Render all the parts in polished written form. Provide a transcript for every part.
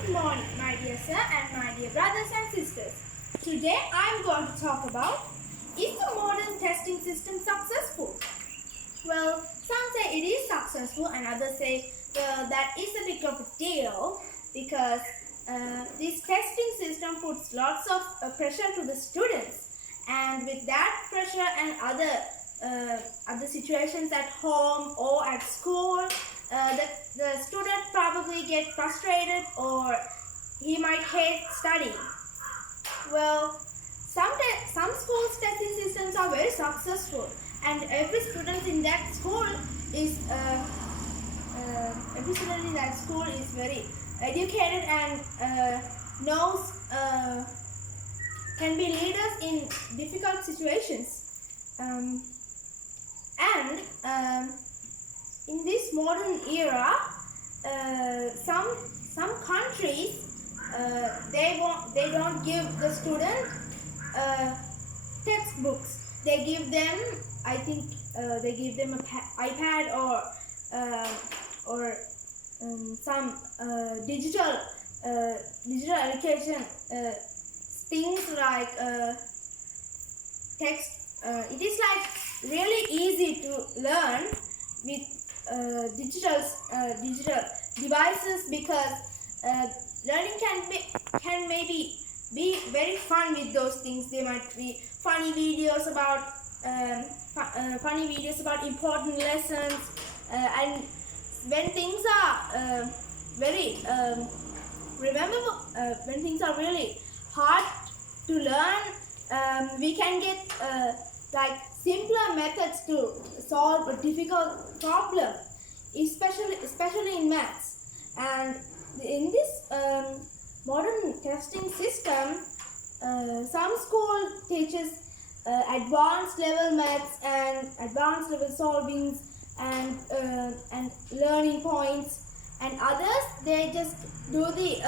Good morning, my dear sir and my dear brothers and sisters. Today I am going to talk about, is the modern testing system successful? Well, some say it is successful and others say that is a bit of a deal because this testing system puts lots of pressure to the students, and with that pressure and other situations at home or at school, the student probably get frustrated or he might hate studying. Well, some schools' testing systems are very successful, and every student in that school is very educated and knows can be leaders in difficult situations. In this modern era, some countries they don't give the student textbooks. They give them, I think, they give them an iPad or some digital education things like text. It is like really easy to learn with digital devices because learning can maybe be very fun with those things. There might be funny videos about important lessons, and when things are when things are really hard to learn, we can get like simpler methods to solve a difficult problem, especially in maths. And in this modern testing system, some school teaches advanced level maths and advanced level solvings and learning points, and others they just do the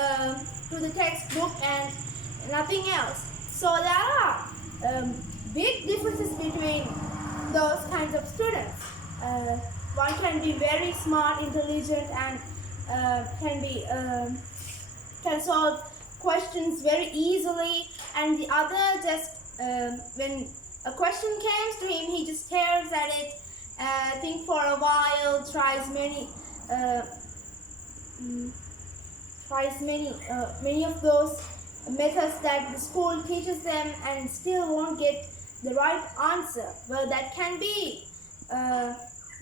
textbook and nothing else. So there are big differences between those kinds of students. One can be very smart, intelligent, and can solve questions very easily, and the other just when a question comes to him, he just stares at it, think for a while, tries many of those methods that the school teaches them and still won't get the right answer. Well, that can be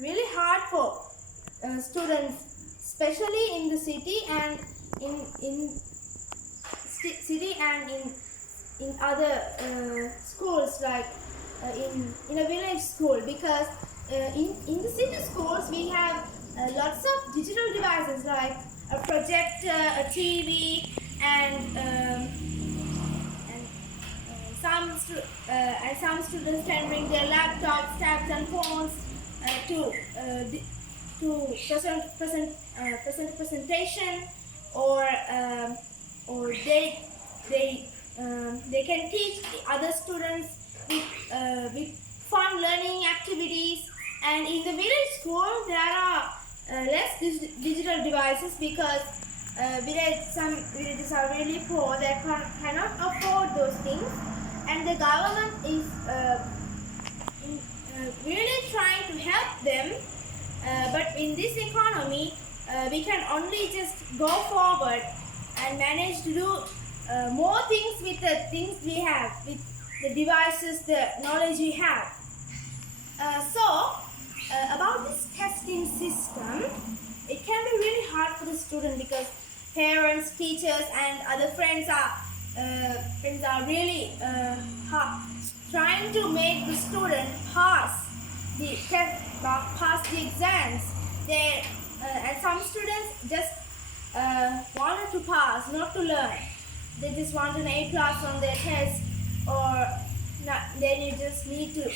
really hard for students, especially in the city and in other schools, like in a village school, because in the city schools we have lots of digital devices like a projector, a TV, and some students can bring their laptops, tabs, and phones to present presentation, or they can teach the other students with fun learning activities. And in the village school there are less digital devices because some villages are really poor. They cannot afford those things, and the government is really trying to help them. But in this economy, we can only just go forward and manage to do more things with the things we have, with the devices, the knowledge we have. About this testing system, it can be really hard for the student because parents, teachers, and other friends are really trying to make the student pass the test, pass the exams. And some students just wanted to pass, not to learn. They just want an A+ on their test, or then you just need to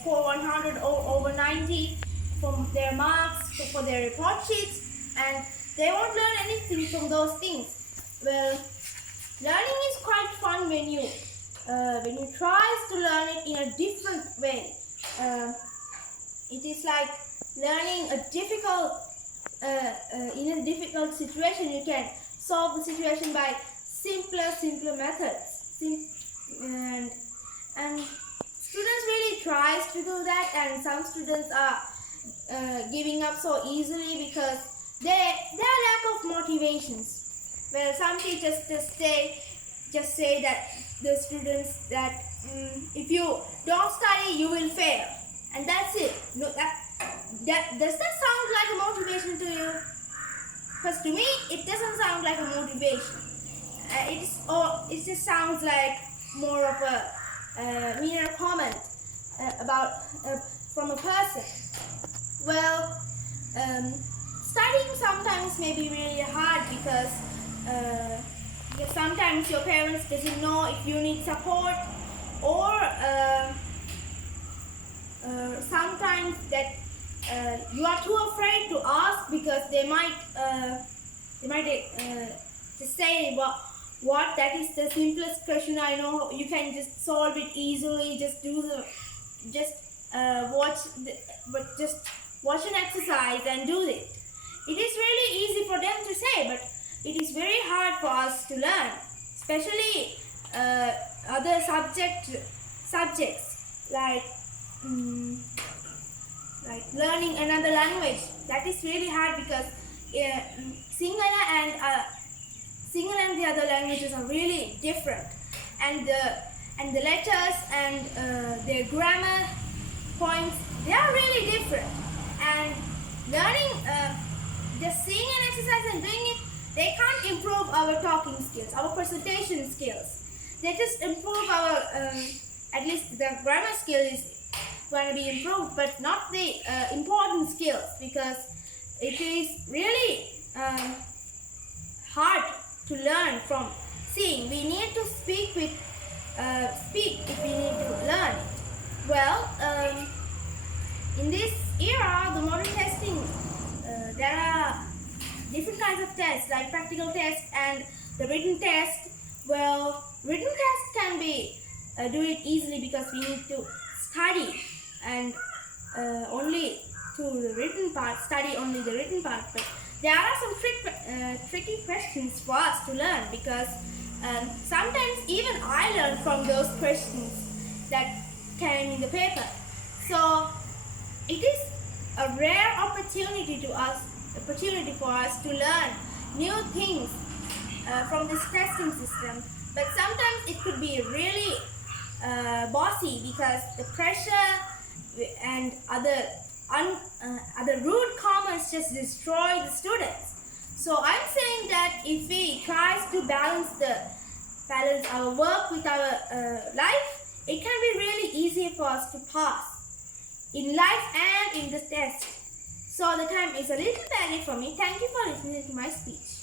score 100 over 90 from their marks for their report sheets, and they won't learn anything from those things. Well, learning is quite fun when you try to learn it in a different way. It is like learning in a difficult situation. You can solve the situation by simpler methods. And students really tries to do that, and some students are giving up so easily because there are lack of motivations. Well, some teachers just say that the students that if you don't study, you will fail, and that's it. No, does that sound like a motivation to you? Because to me, it doesn't sound like a motivation. It just sounds like more of a mere comment about from a person. Well, studying sometimes may be really hard because sometimes your parents doesn't know if you need support, or sometimes that you are too afraid to ask because they might just say what that is the simplest question I know, you can just solve it easily, just watch an exercise and do it. It is really easy for them to say, but it is very hard for us to learn, especially other subjects like learning another language. That is really hard because Sinhala and the other languages are really different, and the letters and their grammar points, they are really different. And learning, just seeing an exercise and doing it, they can't improve our talking skills, our presentation skills. They just improve our, at least the grammar skill is going to be improved, but not the important skills, because it is really hard to learn from seeing. We need to speak if we need to learn it. Well, in this era, the modern testing, there are different kinds of tests like practical tests and the written test. Well, written test can be do it easily because we need to study and only to the written part, study only the written part. But there are some tricky questions for us to learn, because sometimes even I learn from those questions that came in the paper. So it is a rare opportunity for us to learn new things from this testing system. But sometimes it could be really bossy because the pressure and other rude comments just destroy the students. So I'm saying that if we try to balance our work with our life, it can be really easy for us to pass in life and in the test. So the time is a little baggy for me. Thank you for listening to my speech.